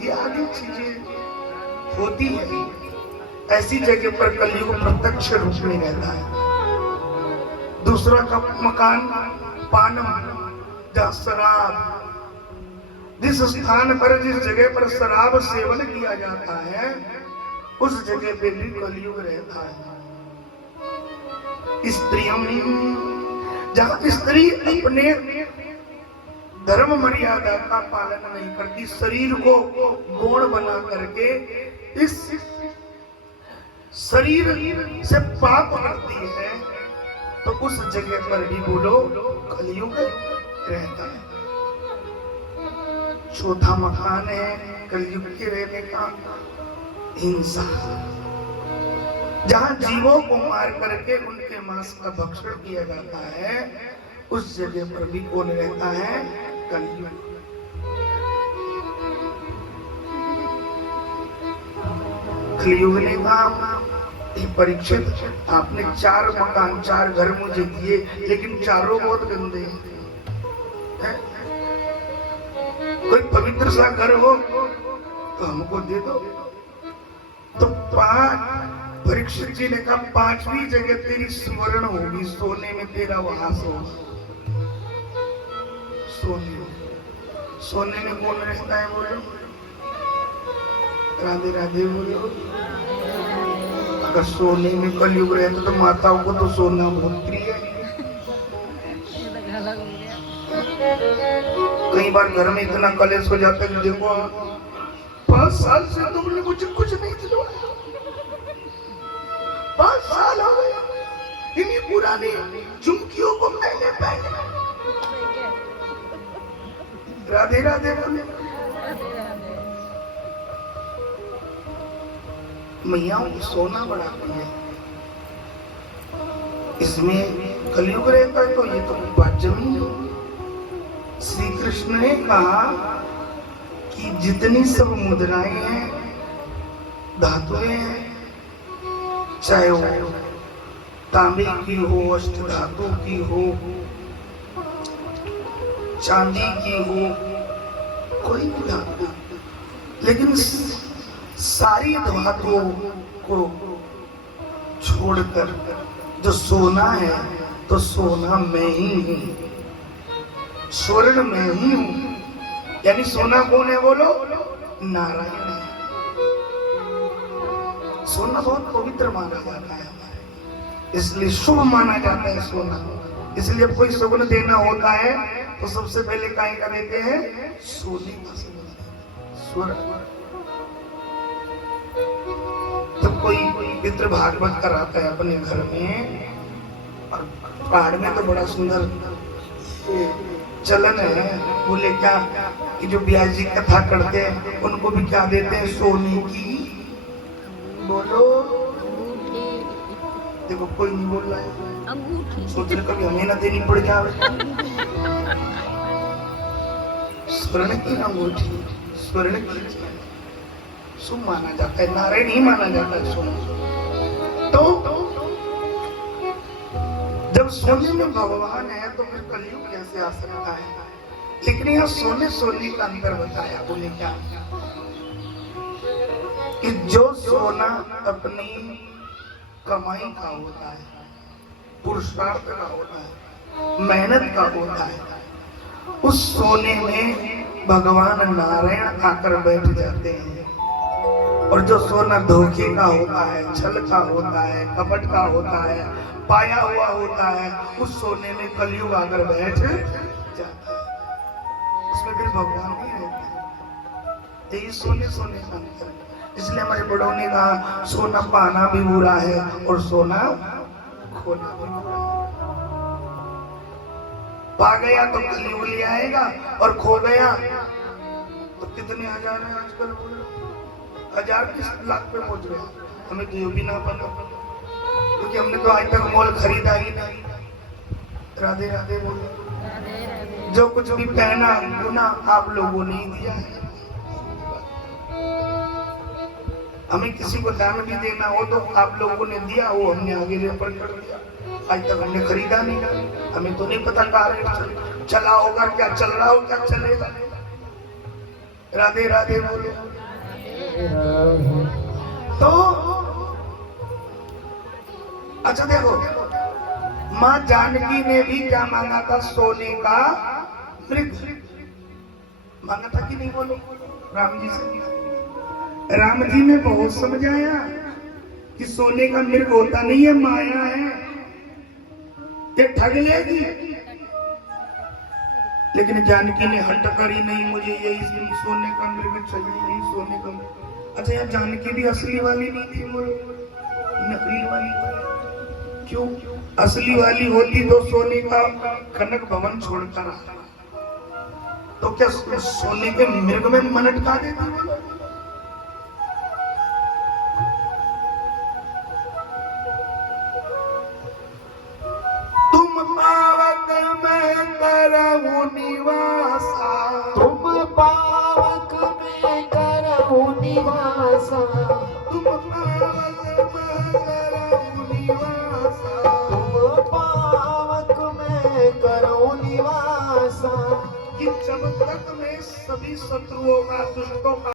ये आदि चीजें होती है। ऐसी जगह पर कलयुग प्रत्यक्ष रूप में रहता है। दूसरा का मकान पानम, जहाँ शराब, जिस स्थान पर जिस जगह पर शराब सेवन किया जाता है उस जगह पे भी कलयुग रहता है। स्त्रियों में जहाँ स्त्री अपने धर्म मर्यादा का पालन नहीं करती, शरीर को गौण बना करके इस शरीर से पाप करती है, तो उस जगह पर भी बोलो कलयुग रहता है। चौथा मकान है कलयुग के रहने का हिंसा, जहां जीवों को मार करके उनके मांस का भक्षण किया जाता है, उस जगह पर भी कौन रहता है? कलयुग। कलयुग ने कहा परीक्षित, आपने 4 मकान 4 घर मुझे दिए, लेकिन चारों बहुत गंदे हैं। कोई पवित्र सा घर हो तो हमको दे दो। तो 5 परीक्षित जी ने कहा 5वीं जगह तेरी स्वर्ण होगी, सोने में तेरा वास होगा। सोने में कौन रहता है बोलो? राधे राधे बोलो। अगर सोने में कलयुग रहता तो माताओं को तो सोना बहुत प्रिय है। कई बार घर में इतना कलेश हो जाता है कि देखो 5 साल से तुमने मुझे कुछ नहीं दिलवाया, 5 साल हो गए इन्हीं पुरानी झुमकियों को मैंने पहना। राधे राधे बोले। मैया सोना बड़ा है, इसमें कलयुग रहता है, तो ये तो बात जमीन है। श्री कृष्ण ने कहा कि जितनी सब मुद्राएं हैं, धातुएं हैं, चाहे वो तांबे की हो, अष्ट धातु की हो, चांदी की हो, कोई भी धातु, लेकिन सारी धातुओं को छोड़कर जो सोना है, तो सोना मैं ही हूं, स्वर्ण मैं ही हूं। यानी सोना कौन है बोलो? नारायण है। सोना बहुत पवित्र माना जाता है हमारे, इसलिए शुभ माना जाता है सोना। इसलिए कोई सुगन देना होता है तो सबसे पहले काय का देते हैं? सोने का स्वर्ण। जब कोई पितृ भागवत कराता है अपने घर में, और पहाड़ में तो बड़ा सुंदर चलन है, बोले क्या कि जो ब्यास जी कथा करते हैं उनको भी क्या देते हैं? सोने की बोलो। देखो कोई नहीं बोल रहा है, सोच रहे कभी हमें ना देनी पड़ जाए। स्वर्ण की अंगूठी, स्वर्ण की शुभ माना जाता है, नारायण ही माना जाता है सोना। तो जब सोने में भगवान है तो फिर कलयुग कैसे आ सकता है? लेकिन यहाँ सोने का अंतर बताया। बोले क्या कि जो सोना अपनी कमाई का होता है, पुरुषार्थ का होता है, मेहनत का होता है, उस सोने में भगवान नारायण आकर बैठ जाते हैं। और जो सोना धोखे का होता है, छल का होता है, कपट का होता है, पाया हुआ होता है, उस सोने में कलयुग आकर बैठ जाता है। उसमें फिर भगवान नहीं रहते। यही सोने का अंतर है। इसलिए हमारे बड़ों ने कहा सोना पाना भी बुरा है और सोना खोना भी बुरा है। पा गया तो कलयुग ले आएगा, और खो गया तो कितने हजार है आजकल? 1000 किस लाख पे पहुंच गए, हमें तो ये भी ना पता, क्योंकि हमने तो आज तक मोल खरीदा ही नहीं। राधे राधे बोले। जो कुछ भी पहना गुना आप लोगों ने दिया है। हमें किसी को दान भी देना हो तो आप लोगों ने दिया, वो हमने आगे रेफर कर दिया। आज तक हमने खरीदा नहीं, हमें तो नहीं पता कहाँ चला होगा, क्या चल रहा हो, क्या चलेगा। राधे राधे बोलो। तो अच्छा देखो, माँ जानकी ने भी क्या मांगा था? सोने का मृग मांगा था कि नहीं? बोलो राम जी से। राम जी ने बहुत समझाया कि सोने का मृग होता नहीं है, माया है, ये ठग लेगी। लेकिन जानकी ने हट करी, नहीं मुझे यही सोने का मृग चाहिए, यही सोने का मृग। अच्छा यार, जानकी भी असली वाली नहीं थी, वो नकली वाली। क्यों? असली वाली होती तो सोने का कनक भवन छोड़कर आता, तो क्या सोने के मृग में मन अटका देती? तुम पावक में करहु निवासा, तुम पावक में करहु निवासा, तुम पावक में करहु निवासा, तुम पावक में करहु निवासा। कि जब तक मैं सभी शत्रुओं का, दुष्टों का